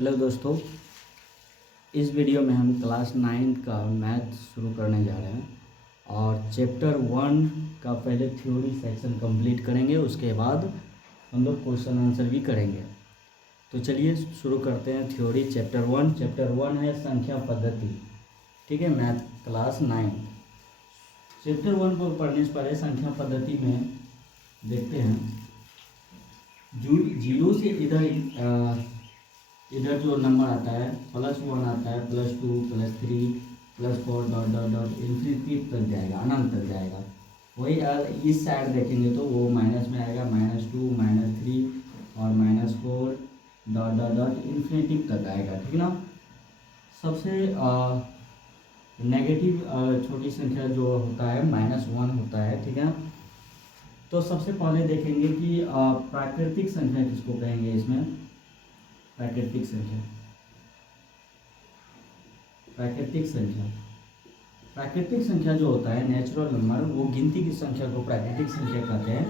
Hello दोस्तों, इस video में हम क्लास 9 का मैथ शुरू करने जा रहे हैं और चैप्टर 1 का पहले थ्योरी सेक्शन कंप्लीट करेंगे। उसके बाद हम लोग क्वेश्चन आंसर भी करेंगे। तो चलिए शुरू करते हैं थ्योरी चैप्टर 1। चैप्टर 1 है संख्या पद्धति। ठीक है, मैथ क्लास 9। चैप्टर 1 को पढ़ने से पहले संख्या पद्धति में देखते हैं जीरो से इधर जो नंबर आता है +1 आता है, +2, +3, +4 डॉट डॉट डॉट इन्फिनिटी तक जाएगा, अनंत तक जाएगा। वही इस साइड देखेंगे तो वो माइनस में आएगा, -2, -3 और -4 डॉट डॉट डॉट इन्फिनिटी तक आएगा। ठीक ना। सबसे नेगेटिव छोटी संख्या जो होता है -1 होता है। ठीक है ना। तो सबसे पहले देखेंगे कि प्राकृतिक संख्या किसको कहेंगे। इसमें प्राकृतिक संख्या प्राकृतिक संख्या जो होता है नेचुरल नंबर, वो गिनती की संख्या को प्राकृतिक संख्या कहते हैं।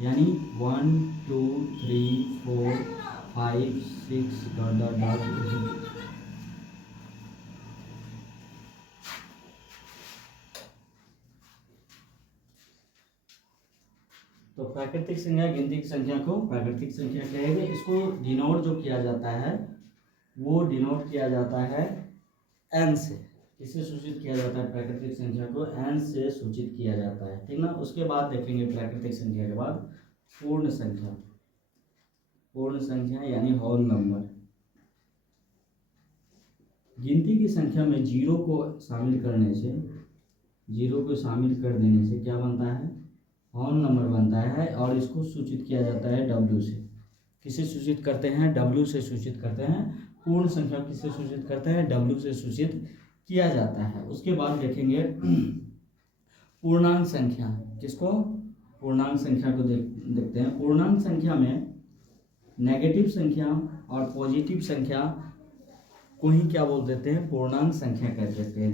यानी 1, 2, 3, 4, 5, 6 डॉट डॉट डॉट। तो प्राकृतिक संख्या गिनती की संख्या को प्राकृतिक संख्या कहेंगे। इसको डिनोट जो किया जाता है वो डिनोट किया जाता है n से। किससे सूचित किया जाता है? प्राकृतिक संख्या को n से सूचित किया जाता है। ठीक ना। उसके बाद देखेंगे प्राकृतिक संख्या के बाद पूर्ण संख्या यानी होल नंबर। गिनती की संख्या में जीरो को शामिल कर देने से क्या बनता है? होल नंबर बनता है। और इसको सूचित किया जाता है W से। किसे सूचित करते हैं? W से सूचित करते हैं। पूर्ण संख्या किससे सूचित करते हैं? W से सूचित किया जाता है। उसके बाद देखेंगे पूर्णांक संख्या। किसको? पूर्णांक संख्या को देखते हैं। पूर्णांक संख्या में नेगेटिव संख्या और पॉजिटिव संख्या को ही क्या बोल देते हैं? पूर्णांक संख्या कह देते हैं।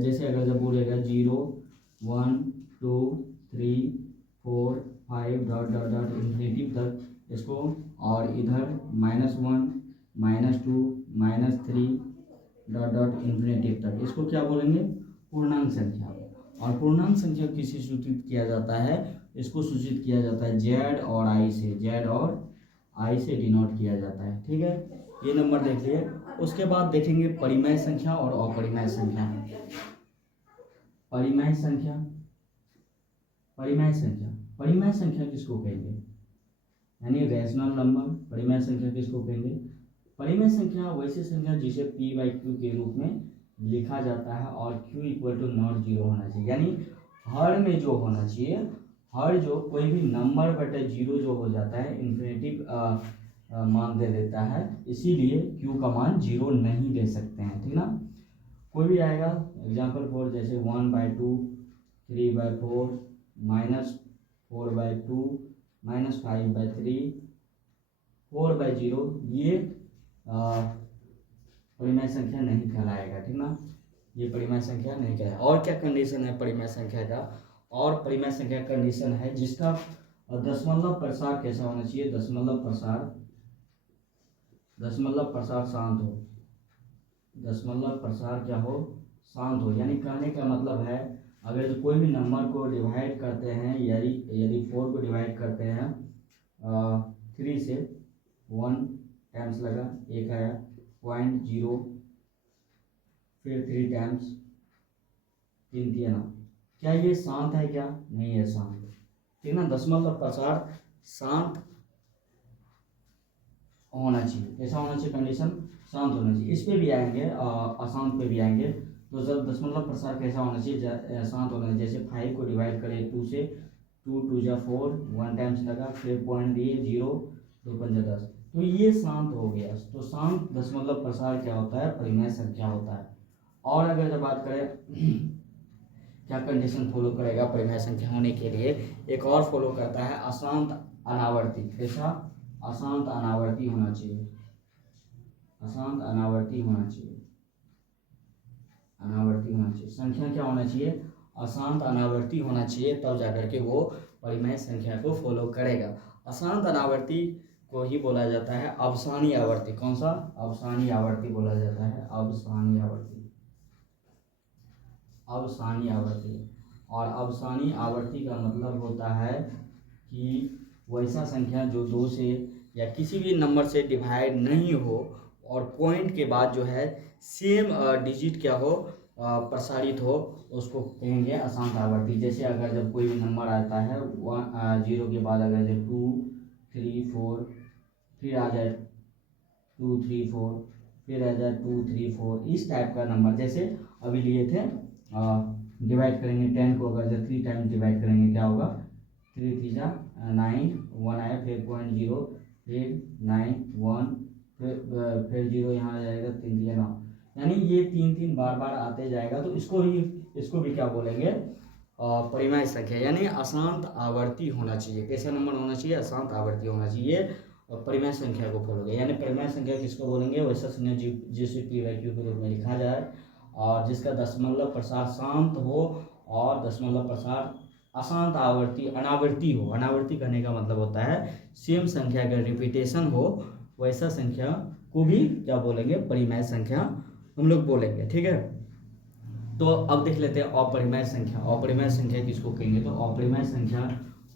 जैसे अगर जब बोलेगा 0, 1, 2, 3, 4, 5 डॉट डॉट डॉट इन्फिनिटी तक इसको, और इधर -1, -2, -3 डॉट डॉट इन्फिनिटी तक, इसको क्या बोलेंगे? पूर्णांक संख्या। और पूर्णांक संख्या किसे सूचित किया जाता है? इसको सूचित किया जाता है Z और I से डिनोट किया जाता है। ठीक है, ये नंबर देख लिए। उसके बाद देखेंगे परिमेय संख्या और अपरिमेय संख्या। परिमेय संख्या किसको कहेंगे? यानी रैशनल नंबर। परिमेय संख्या किसको कहेंगे? परिमेय संख्या वैसी संख्या जिसे p/q के रूप में लिखा जाता है और q = ≠0 होना चाहिए। यानी हर में जो होना चाहिए, हर जो कोई भी नंबर बटे 0 जो हो जाता है इन्फिनिटी मान दे देता है, इसीलिए q का मान 0 नहीं ले सकते हैं। ठीक ना। कोई भी आएगा एग्जाम्पल 4, जैसे 1/2, 3/4, -4/2, -5/3, 4/0, ये परिमेय संख्या नहीं कहलाएगा। ठीक ना। ये परिमेय संख्या नहीं कहलाएगा। और क्या कंडीशन है परिमेय संख्या का? और परिमेय संख्या कंडीशन है जिसका दशमलव प्रसार कैसा होना चाहिए? दशमलव प्रसार शांत हो। दशमलव प्रसार क्या हो? शांत हो। यानी कहने का मतलब है, अगर जो कोई भी नंबर को डिवाइड करते हैं, यदि 4 को डिवाइड करते हैं 3 से, 1 टाइम्स लगा, 1 आया, 0.0, फिर 3 टाइम्स, 3 3 ना, क्या ये शांत है? क्या नहीं है शांत। ठीक ना। दशमलव प्रसार शांत होना चाहिए। कैसा होना चाहिए कंडीशन? शांत होना चाहिए। इस पे भी आएंगे, अशांत पे भी आएंगे। तो जब दशमलव प्रसार कैसा होना चाहिए? शांत होना चाहिए। जैसे 5 को डिवाइड करें 2 से, 2 2 जा 4, 1 टाइम्स लगा, फिर पॉइंट दिए 0, 2 5 10, तो ये शांत हो गया। तो शांत दशमलव प्रसार क्या होता है? परिमेय संख्या होता है। और अगर जब बात करें क्या कंडीशन फॉलो करेगा परिमेय संख्या होने के लिए, एक और फॉलो करता है अशांत अनावर्ती। कैसा? अशांत अनावर्ती होना चाहिए। अशांत अनावर्ती होना चाहिए। संख्या क्या होना चाहिए? अशांत अनावर्ती होना चाहिए, तब जाकर के वो परिमेय संख्या को फॉलो करेगा। अशांत अनावर्ती को ही बोला जाता है अवसानी आवर्ती। कौन सा? अवसानी आवर्ती बोला जाता है, अवसानी आवर्ती, अवसानी आवर्ती। और अवसानी आवर्ती का मतलब होता है कि वैसा संख्या जो 2 से या किसी भी नंबर से डिवाइड नहीं हो और पॉइंट के बाद जो है सेम डिजिट क्या हो, प्रसारित हो, उसको कहेंगे अशांत आवर्ती। जैसे अगर जब कोई भी नंबर आता है 0 के बाद अगर जब 2 3 4 फिर आ जाए 2 3 4 फिर आ जाए 2 3 4, इस टाइप का नंबर जैसे अभी लिए थे, डिवाइड करेंगे 10 को अगर जब 3 टाइम डिवाइड करेंगे क्या होगा, 3 3 जा 9, 1 आया, फिर 0.0, फिर 9 1, फिर 0 यहाँ आ जाएगा, 3 3 9, यानी ये 3 बार बार आते जाएगा। तो इसको भी क्या बोलेंगे, परिमेय संख्या, यानी अशांत आवर्ती होना चाहिए। कैसा नंबर होना चाहिए? अशांत आवर्ती होना चाहिए, परिमेय संख्या को बोलोगे। यानी परिमेय संख्या किसको बोलेंगे? वैसा संख्या जिसे पी बाई क्यू के रूप में लिखा जाए और जिसका दशमलव प्रसार शांत हो और दशमलव प्रसार अशांत आवर्ती अनावर्ती हो। अनावर्ती करने का मतलब होता है सेम संख्या का रिपीटेशन हो, वैसा संख्या को भी क्या बोलेंगे? परिमेय संख्या हम लोग बोलेंगे। ठीक है, तो अब देख लेते हैं अपरिमेय संख्या। अपरिमेय संख्या किसको कहेंगे? तो अपरिमेय संख्या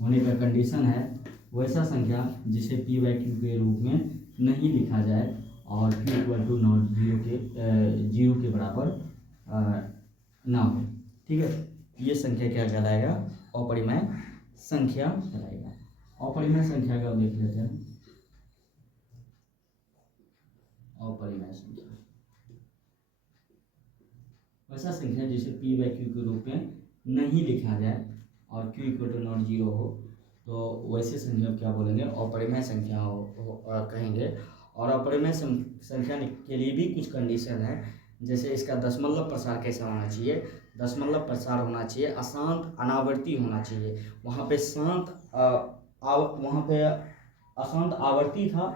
होने का कंडीशन है वैसा संख्या जिसे पी बाई क्यू के रूप में नहीं लिखा जाए और Q equal to not zero के बराबर ना हो। ठीक है, ये संख्या क्या कहलाएगा? अपरिमेय संख्या कहलाएगा। अपरिमेय संख्या का देख लेते हैं। अपरिमेय संख्या वैसा संख्या जिसे पी बाई क्यू के रूप में नहीं लिखा जाए और Q equal to not zero हो, तो वैसे संख्या क्या बोलेंगे? अपरिमेय संख्या कहेंगे। और अपरिमेय संख्या के लिए भी कुछ कंडीशन है, जैसे इसका दशमलव प्रसार कैसा होना चाहिए? दशमलव प्रसार होना चाहिए अशांत अनावर्ती होना चाहिए। वहाँ पे अशांत आवर्ती था,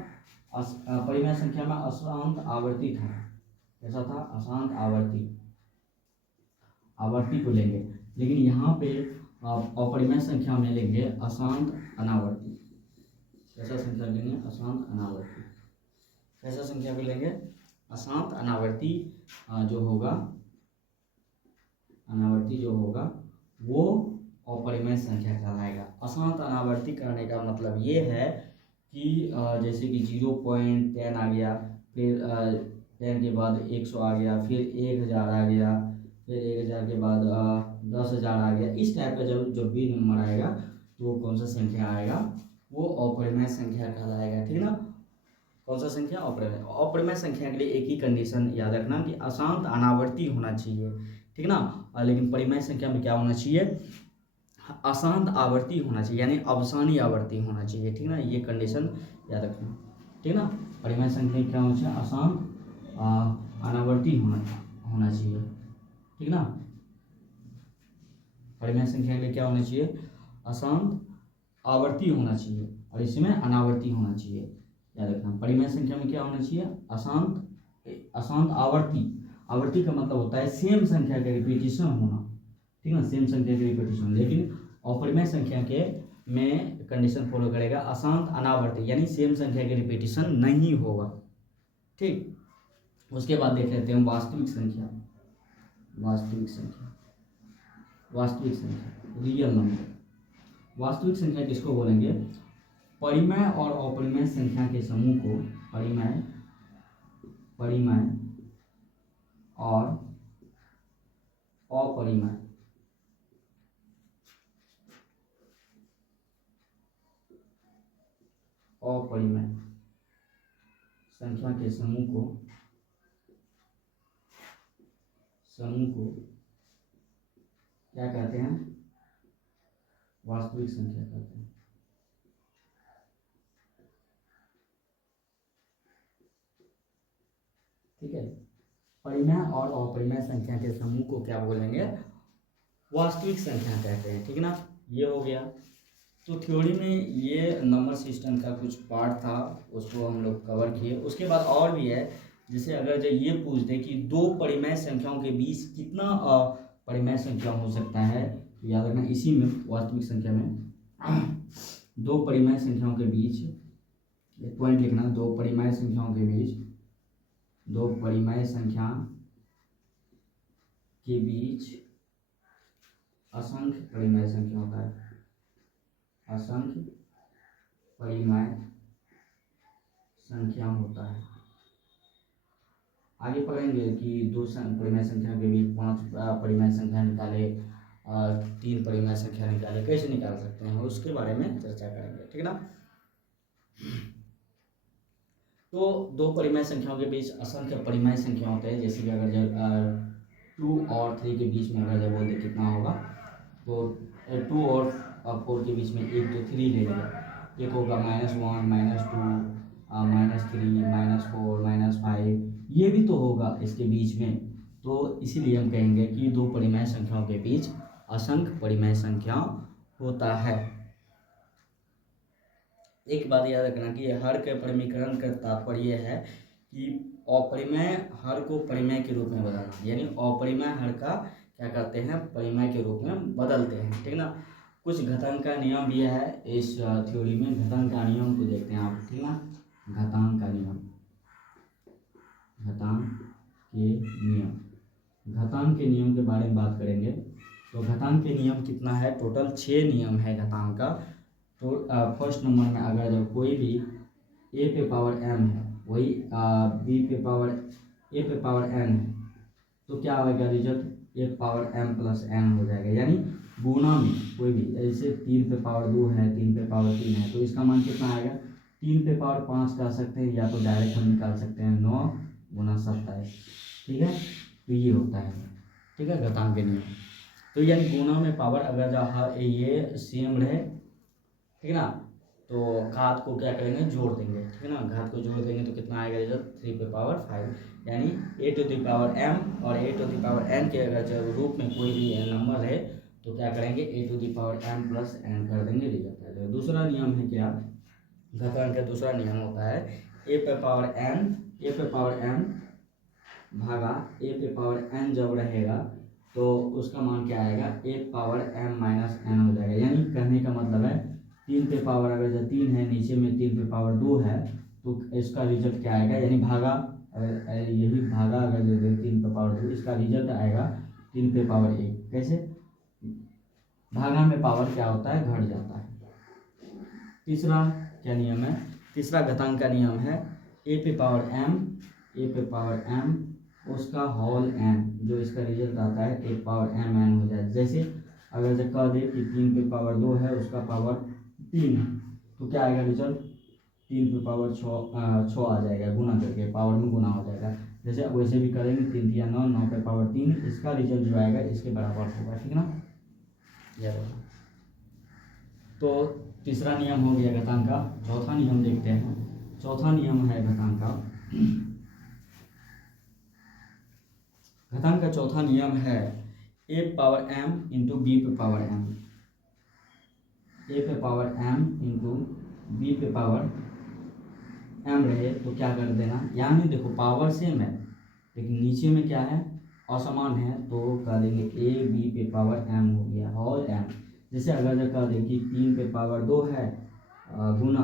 परिमेय संख्या में अशांत आवर्ती था। कैसा था? अशांत आवर्ती को लेंगे, लेकिन यहाँ पे अपरिमेय संख्या में लेंगे अशांत अनावर्ती। कैसा संख्या लेंगे? अशांत अनावर्ती। कैसा संख्या को लेंगे? अशांत अनावर्ती जो होगा, अनावर्ती जो होगा वो अपरिमेय संख्या कहलाएगा। अशांत अनावर्ती करने का मतलब ये है कि जैसे कि 0.10 आ गया, फिर 10 के बाद 100 आ गया, फिर 1000 आ गया, फिर 1000 के बाद 10,000 आ गया। इस टाइप का जब भी नंबर आएगा तो वो कौन सा संख्या आएगा? वो अपरिमेय संख्या कहलाएगा। ठीक ना? कौन सा संख्या? अपरिमेय। अपरिमेय संख्या के लिए एक ही कंडीशन याद रखना कि अशांत अनावर्ती होना चाहिए। ठीक ना? लेकिन परिमेय संख्या में क्या होना चाहिए? अशांत आवर्ती होना चाहिए, यानी अवसानी आवर्ती होना चाहिए। ठीक ना? ये कंडीशन याद रखना। ठीक ना? परिमेय संख्या क्या होना चाहिए? अशांत अनावर्ती होना चाहिए। ठीक ना? परिमेय संख्या के लिए क्या होना चाहिए? अशांत आवर्ती होना चाहिए और इसमें अनावर्ती होना चाहिए। याद रखना, परिमेय संख्या में क्या होना चाहिए? अशांत आवर्ती। आवर्ती का मतलब होता है सेम संख्या का रिपीटिशन होना। ठीक ना? सेम संख्या की रिपीटिशन। लेकिन अपरिमेय संख्या के में कंडीशन फॉलो करेगा अशांत अनावर्ती, यानी सेम संख्या की रिपीटिशन नहीं होगा। ठीक, उसके बाद देख लेते हैं वास्तविक संख्या। वास्तविक संख्या, वास्तविक संख्या, रियल नंबर। वास्तविक संख्या किसको बोलेंगे? परिमेय और अपरिमेय संख्या के समूह को परिमेय और अपरिमेय संख्या के समूह को क्या कहते हैं? वास्तविक संख्या कहते हैं। ठीक है, परिमेय और अपरिमेय संख्या के समूह को क्या बोलेंगे? वास्तविक संख्या कहते हैं। ठीक ना? ये हो गया। तो थ्योरी में ये नंबर सिस्टम का कुछ पार्ट था, उसको हम लोग कवर किए। उसके बाद और भी है, जैसे अगर जो ये पूछ दे कि दो परिमेय संख्याओं के बीच कितना परिमेय संख्या हो सकता है, तो याद रखना इसी में वास्तविक संख्या में दो परिमेय संख्याओं के बीच एक पॉइंट लिखना, दो परिमेय संख्याओं के बीच, दो परिमेय संख्या के बीच असंख्य परिमेय संख्या होता है, असंख्य परिमेय संख्या होता है। आगे पढ़ेंगे कि दो परिमेय संख्या के बीच 5 परिमेय संख्या निकाले, 3 परिमेय संख्या निकाले, कैसे निकाल सकते हैं उसके बारे में चर्चा करेंगे, ठीक है ना। तो दो परिमेय संख्याओं के बीच असंख्य परिमेय संख्या होते हैं, जैसे कि अगर जब 2 और 3 के बीच में अगर जब बोलते कितना होगा, तो 2 और 4 के बीच में 1 2 3 ले लेगा, एक होगा -1 -2 -3 -4 -5, ये भी तो होगा इसके बीच में। तो इसीलिए हम कहेंगे कि दो परिमेय संख्याओं के बीच असंख्य परिमेय संख्या होता है। एक बात याद रखना कि हर के परिमीकरण का तात्पर्य है कि अपरिमेय हर को परिमेय के रूप में बदलना, यानी अपरिमेय हर का क्या करते हैं, परिमेय के रूप में बदलते हैं, ठीक ना। कुछ घातांक का नियम भी है इस थ्योरी में, घातांक का नियम को देखते हैं आप, ठीक ना। घातांक का नियम, घातांक के नियम, घातांक के नियम के बारे में बात करेंगे। तो घातांक के नियम कितना है, टोटल 6 नियम है घातांक का। तो फर्स्ट नंबर में अगर जब कोई भी a पे पावर m है, वही b पे पावर a पे पावर n है, तो क्या होगा result, a power m plus n हो जाएगा। यानी गुणा में कोई भी, जैसे 3 पे पावर 2 है, 3 पे पावर 3 है, तो इसका मान कितना आएगा, 3 पे पावर 5 कर सकते हैं, या तो डायरेक्ट हम निकाल सकते हैं 9 गुना 27, ठीक है। तो ये होता है, ठीक है, घातांक के नियम। तो यानी गुणा में पावर अगर जब ये सेम रहे, ठीक है ना, तो घात को क्या करेंगे, जोड़ देंगे, ठीक है ना, घात को जोड़ देंगे तो कितना आएगा रिजल्ट, 3 पे पावर 5, यानी a to the power m और a to the power n के अगर जब रूप में कोई भी नंबर है तो क्या करेंगे, a to the power m plus n कर देंगे, रिजल्ट आ जाएगा। दूसरा नियम है क्या, घातांक का दूसरा नियम होता है a पे पावर n भागा a पे पावर n जब रहेगा तो उसका मान क्या आएगा, a power m minus n हो जाएगा। यानी कहने का मतलब है 3 पे पावर अगर जब 3 है, नीचे में 3 पे पावर 2 है, तो इसका रिजल्ट क्या आएगा, यानी भागा, यही भागा अगर जो 3 पे पावर 2, इसका रिजल्ट आएगा 3 पे पावर 1। कैसे, भागा में पावर क्या होता है, घट जाता है। तीसरा क्या नियम है, तीसरा घातांक का नियम है a पे पावर m उसका होल n, जो इसका रिजल्ट आता है a पावर m n हो जाए। जैसे अगर जब कह दे कि 3 पे पावर 2 है, उसका पावर 3 है, तो क्या आएगा रिजल्ट, 3 पे पावर 6 आ जाएगा, गुना करके पावर में गुना हो जाएगा। जैसे अब वैसे भी करेंगे, 3 3 9, 9 पे पावर 3, इसका रिजल्ट जो आएगा इसके बराबर होगा, ठीक ना। तो तीसरा नियम हो गया घातांक का। चौथा नियम देखते हैं, चौथा नियम है घातांक का। घातांक का चौथा नियम है a power m into B पे पावर m, a पे पावर m इंटू बी पे पावर m रहे तो क्या कर देना, यानी देखो पावर सेम है लेकिन नीचे में क्या है, असमान है, तो कह देंगे a b पे पावर m हो गया, होल m। जैसे अगर जो कह दें कि 3 पे पावर 2 है गुना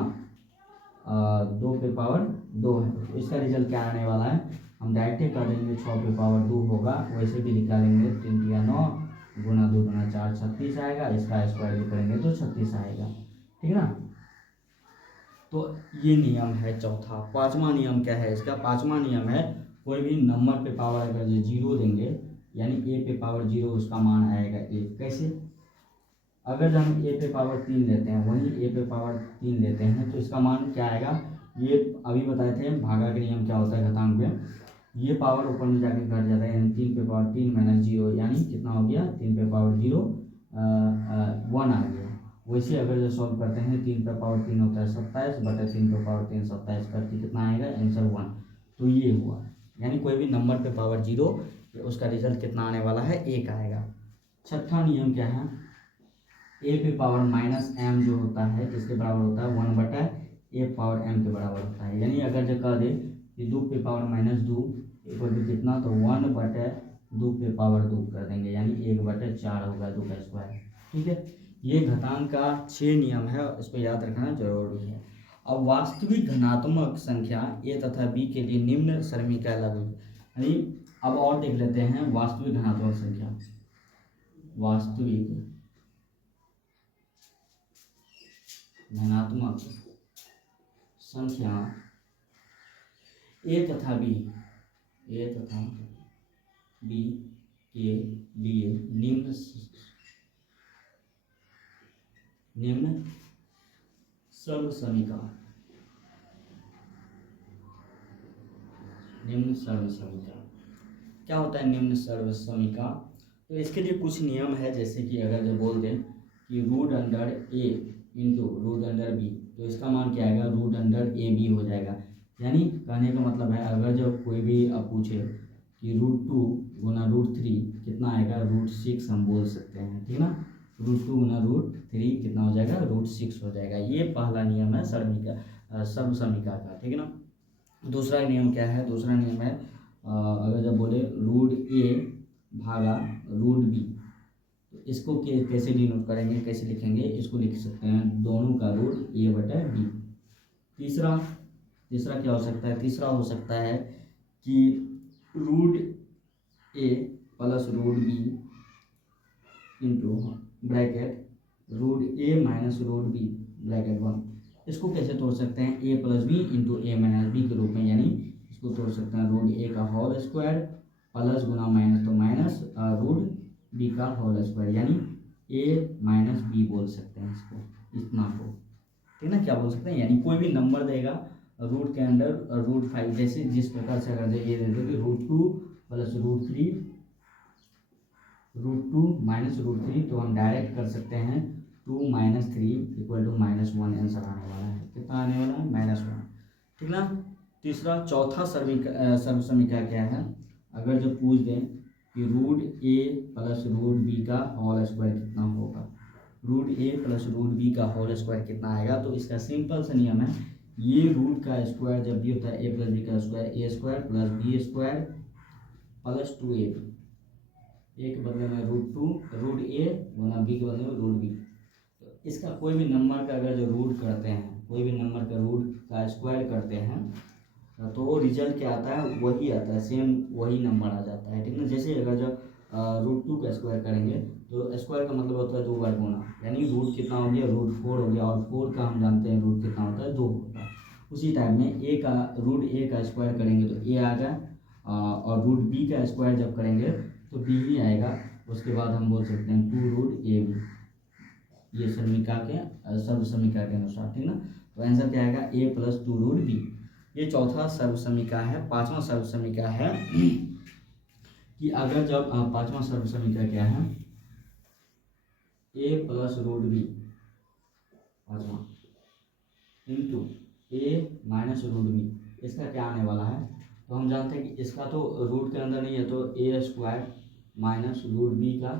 2 पे पावर 2 है, तो इसका रिजल्ट क्या आने वाला है, हम डायरेक्ट कर देंगे 6 पे पावर 2 होगा, वैसे भी निकालेंगे 3 या 9 गुना 2 गुना 4 36 आएगा, इसका स्क्वायर भी करेंगे तो 36 आएगा, ठीक है ना। तो ये नियम है चौथा। पांचवा नियम क्या है इसका, पांचवा नियम है कोई भी नंबर पे पावर अगर 0 देंगे, यानी a पे पावर 0 उसका मान आएगा 1। कैसे, अगर जब हम a पे पावर 3 लेते हैं, वहीं a पे पावर 3 लेते हैं, तो इसका मान क्या आएगा, ये अभी बताए थे भागा के नियम क्या होता है घातांक में, ये पावर ऊपर में जाके घट जाता है, यानी 3 पे पावर 3 माइनस 0, यानी कितना हो गया, 3 पे पावर 0 1 आ गया। वैसे अगर जो सॉल्व करते हैं, 3 पे पावर 3 होता है 27 बटे 3 पे पावर 3 27 करके कितना आएगा, आंसर 1। तो ये हुआ, यानी कोई भी नंबर पे पावर 0 उसका रिजल्ट कितना आने वाला है, 1 आएगा। छठा नियम क्या है, a पे पावर माइनस m जो होता है किसके बराबर होता है, 1 बटा a पावर m के बराबर होता है। यानी अगर जो कह दे कि 2 पे पावर माइनस 2 इक्वल टू कितना, तो 1 बटे 2 पे पावर 2 कर देंगे, यानी 1 बटे 4 होगा 2 का स्क्वायर, ठीक है। ये घातांक का 6 नियम है, इसको याद रखना जरूरी है। अब वास्तविक धनात्मक संख्या ए तथा बी के लिए निम्न समीकरण लागू, यानी अब और देख लेते हैं वास्तविक धनात्मक संख्या। वास्तविक धनात्मक संख्या ए तथा बी के लिए निम्न सर्व समीकरण क्या होता है निम्न सर्व समीकरण? तो इसके लिए कुछ नियम है, जैसे कि अगर जो बोल दें कि रूट अंडर ए इंटू रूट अंडर बी, तो इसका मान क्या आएगा, रूट अंडर ए बी हो जाएगा। यानी कहने का मतलब है अगर जब कोई भी अब पूछे कि रूट 2 गुना रूट 3 कितना आएगा, रूट 6 हम बोल सकते हैं, ठीक ना। रूट 2 गुना रूट 3 कितना हो जाएगा, रूट 6 हो जाएगा। ये पहला नियम है सर्व समीकरण का, ठीक है ना। दूसरा नियम क्या है? दूसरा नियम है अगर जब बोले रूट ए भागा रूट बी, तो इसको कैसे डिनोट करेंगे, कैसे लिखेंगे? इसको लिख सकते हैं दोनों का रूट ए बटा बी। तीसरा क्या हो सकता है? तीसरा हो सकता है कि root A plus root B into bracket root A minus root B bracket 1। इसको कैसे तोड़ सकते हैं? A plus B into A minus B के रूप में, यानी इसको तोड़ सकते हैं रूट ए का होल स्क्वायर प्लस गुना माइनस, तो माइनस रूट बी का होल स्क्वायर, यानी ए माइनस बी बोल सकते हैं इसको, इतना को, ठीक ना। क्या बोल सकते हैं? यानी कोई भी नंबर देगा रूट के अंदर रूट 5, जैसे जिस प्रकार से अगर ये दे दो कि root 2 plus root 3 root 2 minus root 3, तो हम डायरेक्ट कर सकते हैं 2 माइनस 3 इक्वल टू -1 आंसर आने वाला है। कितना आने वाला है? -1, ठीक ना। तीसरा चौथा सर्व समीकरण क्या है? अगर जो पूछ दें कि root A plus root B का होल स्क्वायर कितना होगा, root A plus root B का होल स्क्वायर कितना आएगा, तो इसका सिंपल सा नियम है, ये रूट का स्क्वायर जब भी होता है ए प्लस बी का square, A square plus B square plus 2ab, A के बदले में रूट 2 रूट ए गुना बी के बदले में रूट बी। तो इसका कोई भी नंबर का अगर जो रूट करते हैं, कोई भी नंबर का रूट का स्क्वायर करते हैं, तो रिजल्ट क्या आता है? वही आता है, सेम वही नंबर आ जाता है, ठीक ना। जैसे अगर जब रूट 2 का स्क्वायर करेंगे, तो स्क्वायर का मतलब होता है 2 बार गुना, यानी रूट कितना हो गया, रूट 4 हो गया, और 4 का हम जानते हैं रूट कितना होता है, 2 होता है। उसी टाइप में ए का रूट ए का स्क्वायर करेंगे तो ए आ गया, और रूट बी का स्क्वायर जब करेंगे तो बी ही आएगा। उसके बाद हम बोल सकते हैं 2 रूट ए बी, ये सर्व समीकरण के अनुसार, ठीक ना। तो आंसर क्या आएगा? ए प्लस 2 रूट बी। ये चौथा सर्व समीकरण है। पांचवा सर्व समीकरण है कि अगर जब पांचवा सर्व समीकरण क्या है? ए प्लस रूट बी पांचवा into A minus root B, इसका क्या आने वाला है? तो हम जानते हैं कि इसका तो रूट के अंदर नहीं है, तो ए स्क्वायर माइनस रूट बी का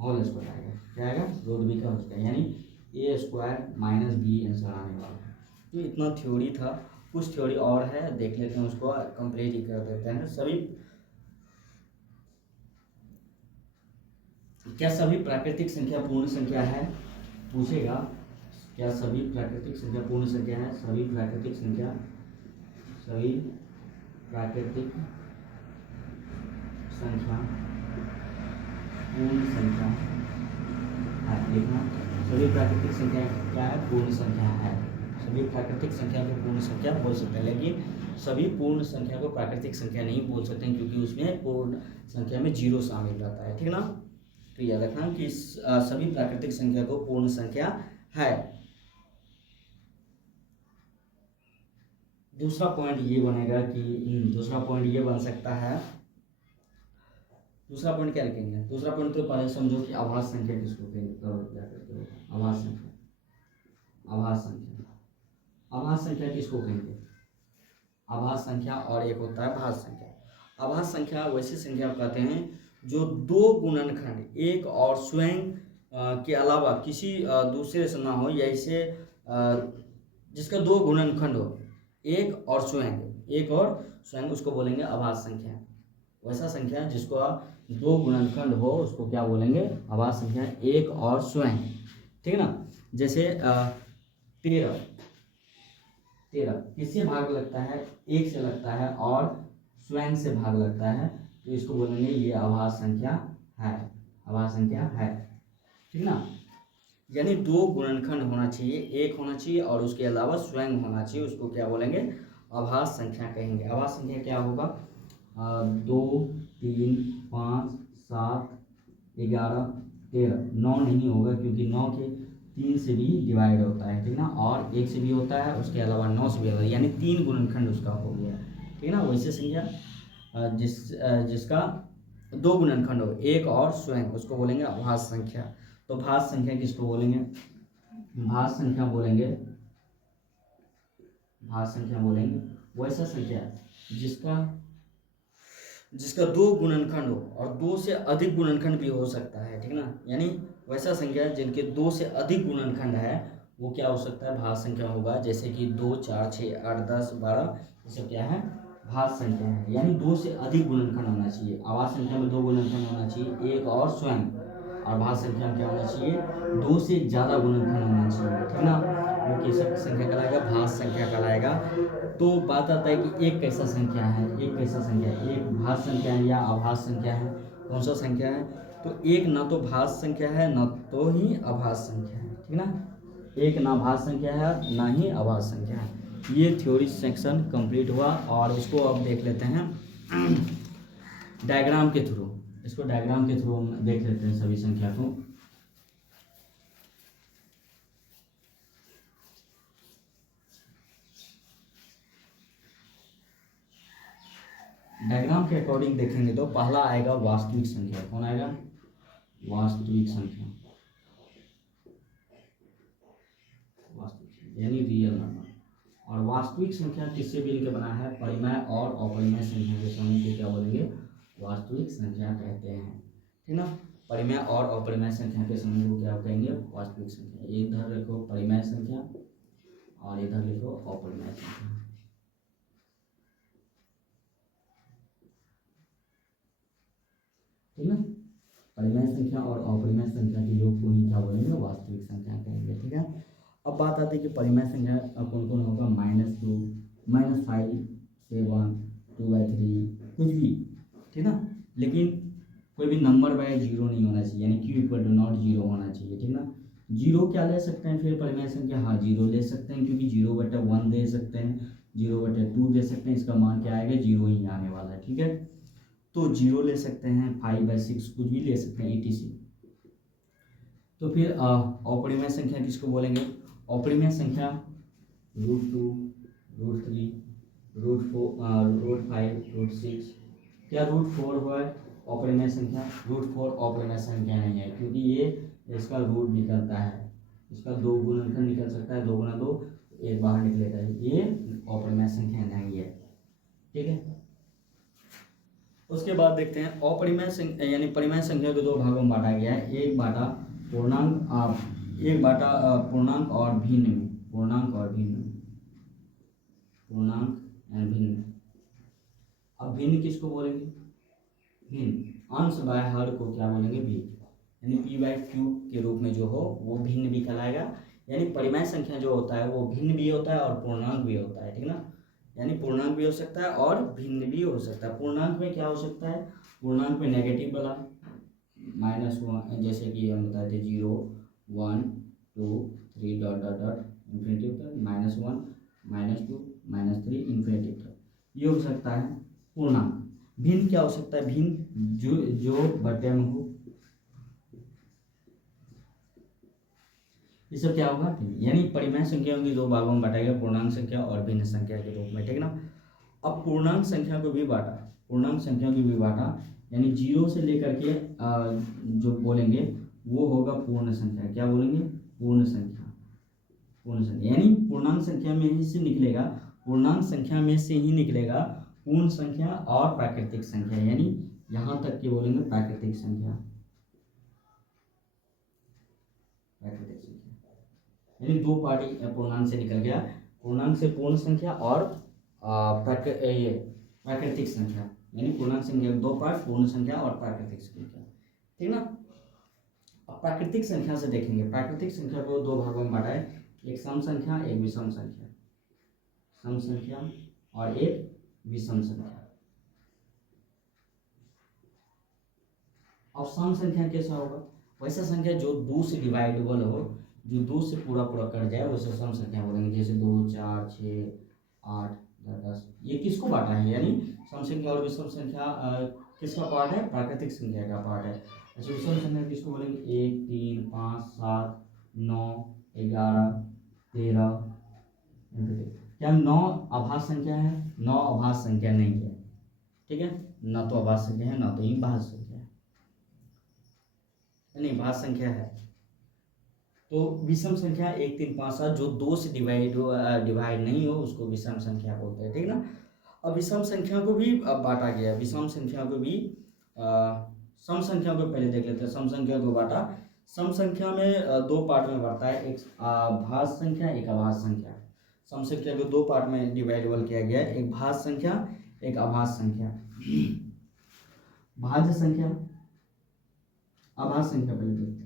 होल स्क्वायर आएगा। क्या आएगा? रूट बी का होल स्क्वायर, यानी ए स्क्वायर माइनस बी आंसर आने वाला है। तो इतना थ्योरी था, कुछ थ्योरी और है, देख लेते हैं, उसको कंप्लीट ही कर देते हैं। क्या सभी प्राकृतिक संख्या पूर्ण संख्या है? पूछेगा, क्या सभी प्राकृतिक संख्या पूर्ण संख्या है? सभी प्राकृतिक संख्या पूर्ण संख्या है, देखना। सभी प्राकृतिक संख्या क्या है? पूर्ण संख्या है। सभी प्राकृतिक संख्या को पूर्ण संख्या बोल सकते हैं, लेकिन सभी पूर्ण संख्या को प्राकृतिक संख्या नहीं बोल सकते हैं, क्योंकि उसमें पूर्ण संख्या में 0 शामिल रहता है, ठीक ना। तो याद रखना कि सभी प्राकृतिक संख्या को पूर्ण संख्या है। दूसरा पॉइंट ये बनेगा कि दूसरा पॉइंट ये बन सकता है। दूसरा पॉइंट क्या लिखेंगे? दूसरा पॉइंट तो पहले समझो कि आभास संख्या किसको कहेंगे। आभास संख्या किसको कहेंगे? आभास संख्या और एक होता है भाज्य संख्या। आभास संख्या वैसी संख्या कहते हैं जो दो गुणनखंड एक और स्वयं के अलावा किसी दूसरे से ना हो, या इसे जिसका दो गुणनखंड हो, एक और स्वयं, उसको बोलेंगे आभास संख्या। वैसा संख्या जिसको दो गुणनखंड हो उसको क्या बोलेंगे? आभास संख्या, एक और स्वयं, ठीक है ना। जैसे 13 13 किससे भाग लगता है? एक से लगता है और स्वयं से भाग लगता है, तो इसको बोलेंगे ये अभाज्य संख्या है, अभाज्य संख्या है, ठीक ना। यानी दो गुणनखंड होना चाहिए, एक होना चाहिए और उसके अलावा स्वयं होना चाहिए, उसको क्या बोलेंगे? अभाज्य संख्या कहेंगे। अभाज्य संख्या क्या होगा? 2 3 5 7 11 13। 9 नहीं होगा क्योंकि 9 के 3 से भी डिवाइड होता है, ठीक ना, और 1 से भी होता है, उसके अलावा 9 से भी होता है, यानी 3 गुणनखंड उसका हो गया, ठीक ना। वैसे संख्या जिसका 2 गुणनखंड हो, एक और स्वयं, उसको बोलेंगे अभाज्य संख्या। तो भाज्य संख्या किसको बोलेंगे? भाज्य संख्या बोलेंगे, भाज्य संख्या बोलेंगे वैसा संख्या जिसका 2 गुणनखंड हो और 2 से अधिक गुणनखंड भी हो सकता है, ठीक ना। यानी वैसा संख्या जिनके 2 से अधिक गुणनखंड है वो क्या हो सकता है? भाज्य संख्या होगा। जैसे कि 2 4 6 8 10 12, ये सब क्या है? भाज्य संख्या है। यानी 2 से अधिक गुणनखंड होना चाहिए। अभाज्य संख्या में 2 गुणनखंड होना चाहिए, एक और स्वयं, और भाज्य संख्या में क्या होना चाहिए? 2 से ज़्यादा गुणनखंड होना चाहिए, ठीक ना। वो कैसा संख्या कहलाएगा? भाज्य संख्या कहलाएगा। तो बात आता है कि एक कैसा संख्या है? एक कैसा संख्या है? एक भाज्य संख्या है या अभाज्य संख्या है? कौन सा संख्या है? तो एक ना तो भाज्य संख्या है ना तो ही अभाज्य संख्या है, ठीक ना। एक ना भाज्य संख्या है ना ही अभाज्य संख्या है। ये थ्योरी सेक्शन कंप्लीट हुआ और इसको अब देख लेते हैं डायग्राम के थ्रू। इसको डायग्राम के थ्रू हम देख लेते हैं सभी संख्या को। डायग्राम के अकॉर्डिंग देखेंगे तो पहला आएगा वास्तविक संख्या। कौन आएगा? वास्तविक संख्या, वास्तविक यानी रियल नंबर। और वास्तविक संख्या किससे मिलकर बना है? परिमेय और अपरिमेय संख्या के समूह को क्या बोलेंगे? वास्तविक संख्या कहते हैं, ठीक ना। परिमेय और अपरिमेय संख्या के समूह को क्या कहेंगे? वास्तविक संख्या। इधर लिखो परिमेय संख्या और इधर लिखो अपरिमेय संख्या, ठीक ना। परिमेय संख्या और अपरिमेय संख्या के योग को ही क्या बोलेंगे? वास्तविक संख्या कहेंगे, ठीक है। अब बात आती है कि परिमेय संख्या कौन कौन होगा? -2 -5 7 2/3 कुछ भी, ठीक ना। लेकिन कोई भी नंबर बाय 0 नहीं होना चाहिए, यानी q = नॉट 0 होना चाहिए, ठीक ना। 0 क्या ले सकते हैं फिर परिमेय संख्या? हाँ 0 ले सकते हैं, क्योंकि 0/1 दे सकते हैं, 0/2 दे सकते हैं, इसका मान क्या आएगा? 0 ही आने वाला है, ठीक है। तो 0 ले सकते हैं, 5/6 कुछ भी ले सकते हैं, etc। तो फिर अपरिमेय संख्या किसको बोलेंगे? अपरिमेय संख्या √2 √3 √4 √5 √6। क्या √4 हुआ है अपरिमेय संख्या? √4 अपरिमेय संख्या नहीं है, क्योंकि ये इसका रूट निकलता है, इसका 2 गुणनखंड निकल सकता है, 2 × 2 1 बाहर निकलेगा, ये अपरिमेय संख्या नहीं है, ठीक है। उसके बाद देखते हैं अपरिमेय संख्या यानी परिमेय संख्या को 2 भागों में बांटा गया है। एक बाटा पूर्णांक और भिन्न में, पूर्णांक और भिन्न में, पूर्णांक एंड भिन्न। अब भिन्न किसको बोलेंगे? भिन्न अंश बाय हर को क्या बोलेंगे? भिन्न, यानी p/q के रूप में जो हो वो भिन्न भी कहलाएगा। यानी परिमेय संख्या जो होता है वो भिन्न भी होता है और पूर्णांक भी होता है, ठीक ना। यानी पूर्णांक भी हो सकता है और भिन्न भी हो सकता है। पूर्णांक में क्या हो सकता है? पूर्णांक में नेगेटिव वाला -1, जैसे कि हम बताए थे 0 1 2 3 इन्फिनिटी तक, -1 -2 -3 इन्फिनिटी तक, ये हो सकता है पूर्णांक। भिन्न क्या हो सकता है? भिन्न जो बटे में हो, ये सब क्या होगा? यानी परिमेय संख्या की 2 भागों में बांटा गया, पूर्णांक संख्या और भिन्न संख्या के रूप में, ठीक ना। अब पूर्णांक संख्या को भी बांटा, पूर्णांक संख्या को भी बांटा, यानी 0 से लेकर के जो बोलेंगे वो होगा पूर्ण संख्या। क्या बोलेंगे? पूर्ण संख्या, पूर्ण संख्या। यानी पूर्णांक संख्या में ही से निकलेगा, पूर्णांक संख्या में से ही निकलेगा पूर्ण संख्या और प्राकृतिक संख्या, यानी यहाँ तक के बोलेंगे प्राकृतिक संख्या, प्राकृतिक संख्या। यानी 2 पार्टी पूर्णांक से निकल गया, पूर्णांक से पूर्ण संख्या और प्राकृतिक संख्या, यानी पूर्णांक संख्या 2 पार्ट, पूर्ण संख्या और प्राकृतिक संख्या, ठीक ना। अब प्राकृतिक संख्या से देखेंगे, प्राकृतिक संख्या को 2 भागों में बांटा है। एक सम संख्या, एक विषम संख्या, सम संख्या और एक विषम संख्या। अब सम संख्या कैसा होगा? वैसा संख्या जो 2 से डिवाइडेबल हो, जो 2 से पूरा पूरा कट जाए, वैसे सम संख्या बोलेंगे। जैसे 2, 4, 6, 8, 10। ये किसको बांटा है? यानी सम संख्या और विषम संख्या किसका पार्ट है? प्राकृतिक संख्या का पार्ट है। अच्छा, विषम संख्या किसको बोलेंगे? 1, 3, 5, 7, 9, 11, 13। क्या 9 आभास संख्या है? 9 आभास संख्या नहीं है, ठीक है। ना तो आभास संख्या है, ना तो ही भाज्य संख्या है, नहीं भाज्य संख्या है। तो विषम संख्या 1, 3, 5, 7 जो 2 से डिवाइड नहीं हो, उसको विषम संख्या बोलते हैं, ठीक ना। अब विषम संख्या को भी बांटा गया। विषम संख्या को भी सम संख्या को पहले देख लेते हैं। सम संख्या को बांटा। सम संख्या में 2 पार्ट में बांटा है, एक भाज्य संख्या, एक अभाज्य संख्या। सम संख्या को 2 पार्ट में डिवाइडेबल किया गया है, एक भाज्य संख्या, एक अभाज्य संख्या। भाज्य संख्या, अभाज्य संख्या पहले देखते हैं।